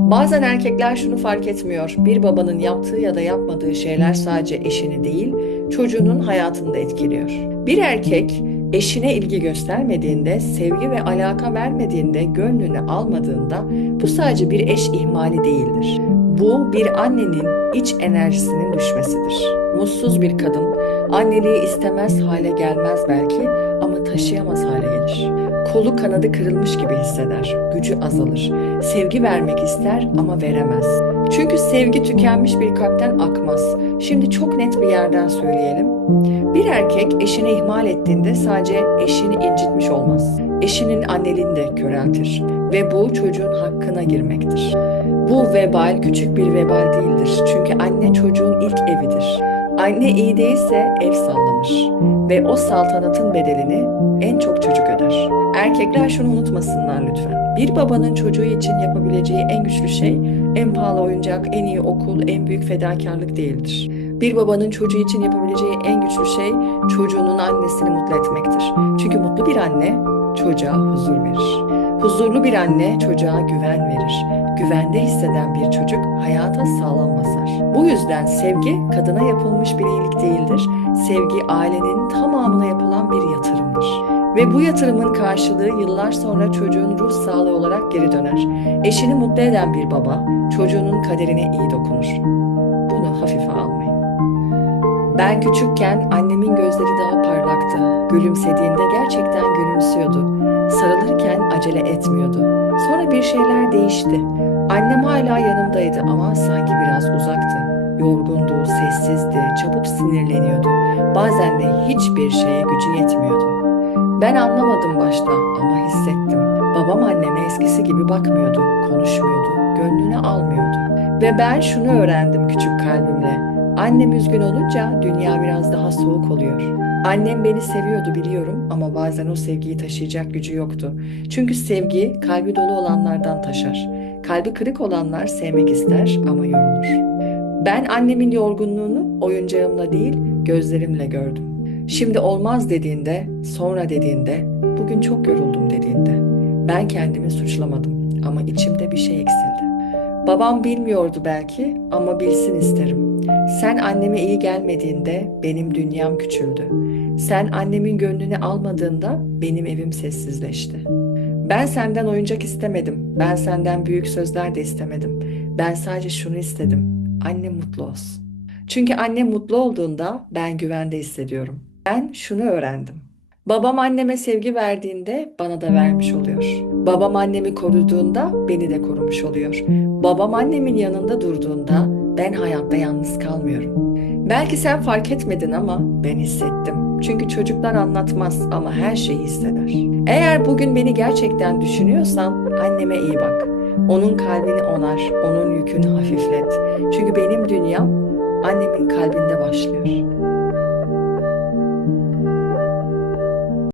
Bazen erkekler şunu fark etmiyor. Bir babanın yaptığı ya da yapmadığı şeyler sadece eşini değil, çocuğunun hayatını da etkiliyor. Bir erkek eşine ilgi göstermediğinde, sevgi ve alaka vermediğinde, gönlünü almadığında bu sadece bir eş ihmali değildir. Bu bir annenin iç enerjisinin düşmesidir. Mutsuz bir kadın anneliği istemez hale gelmez belki ama taşıyamaz hale gelir. Kolu kanadı kırılmış gibi hisseder, gücü azalır. Sevgi vermek ister ama veremez. Çünkü sevgi tükenmiş bir kalpten akmaz. Şimdi çok net bir yerden söyleyelim. Bir erkek eşini ihmal ettiğinde sadece eşini incitmiş olmaz. Eşinin anneliğini de köreltir ve bu çocuğun hakkına girmektir. Bu vebal küçük bir vebal değildir. Çünkü anne çocuğun ilk evidir. Anne iyi değilse ev sallanır ve o saltanatın bedelini en çok çocuk öder. Erkekler şunu unutmasınlar lütfen. Bir babanın çocuğu için yapabileceği en güçlü şey en pahalı oyuncak, en iyi okul, en büyük fedakarlık değildir. Bir babanın çocuğu için yapabileceği en güçlü şey çocuğunun annesini mutlu etmektir. Çünkü mutlu bir anne çocuğa huzur verir. Huzurlu bir anne çocuğa güven verir. Güvende hisseden bir çocuk hayata sağlam basar. Bu yüzden sevgi kadına yapılmış bir iyilik değildir. Sevgi ailenin tamamına yapılan bir yatırımdır. Ve bu yatırımın karşılığı yıllar sonra çocuğun ruh sağlığı olarak geri döner. Eşini mutlu eden bir baba çocuğunun kaderine iyi dokunur. Bunu hafife almayın. Ben küçükken annemin gözleri daha parlaktı. Gülümsediğinde gerçekten gülümsüyordu. Sarılırken acele etmiyordu. Sonra bir şeyler değişti. Annem hala yanımdaydı ama sanki biraz uzaktı. Yorgundu, sessizdi, çabuk sinirleniyordu. Bazen de hiçbir şeye gücü yetmiyordu. Ben anlamadım başta ama hissettim. Babam anneme eskisi gibi bakmıyordu, konuşmuyordu, gönlünü almıyordu. Ve ben şunu öğrendim küçük kalbimle. Annem üzgün olunca dünya biraz daha soğuk oluyor. Annem beni seviyordu biliyorum ama bazen o sevgiyi taşıyacak gücü yoktu. Çünkü sevgi kalbi dolu olanlardan taşar. Kalbi kırık olanlar sevmek ister ama yorulur. Ben annemin yorgunluğunu oyuncağımla değil gözlerimle gördüm. Şimdi olmaz dediğinde, sonra dediğinde, bugün çok yoruldum dediğinde. Ben kendimi suçlamadım ama içimde bir şey eksildi. Babam bilmiyordu belki ama bilsin isterim. Sen anneme iyi gelmediğinde benim dünyam küçüldü. Sen annemin gönlünü almadığında benim evim sessizleşti. Ben senden oyuncak istemedim. Ben senden büyük sözler de istemedim. Ben sadece şunu istedim. Annem mutlu olsun. Çünkü annem mutlu olduğunda ben güvende hissediyorum. Ben şunu öğrendim. Babam anneme sevgi verdiğinde bana da vermiş oluyor. Babam annemi koruduğunda beni de korumuş oluyor. Babam annemin yanında durduğunda ben hayatta yalnız kalmıyorum. Belki sen fark etmedin ama ben hissettim. Çünkü çocuklar anlatmaz ama her şeyi hisseder. Eğer bugün beni gerçekten düşünüyorsan anneme iyi bak. Onun kalbini onar, onun yükünü hafiflet. Çünkü benim dünyam annemin kalbinde başlıyor.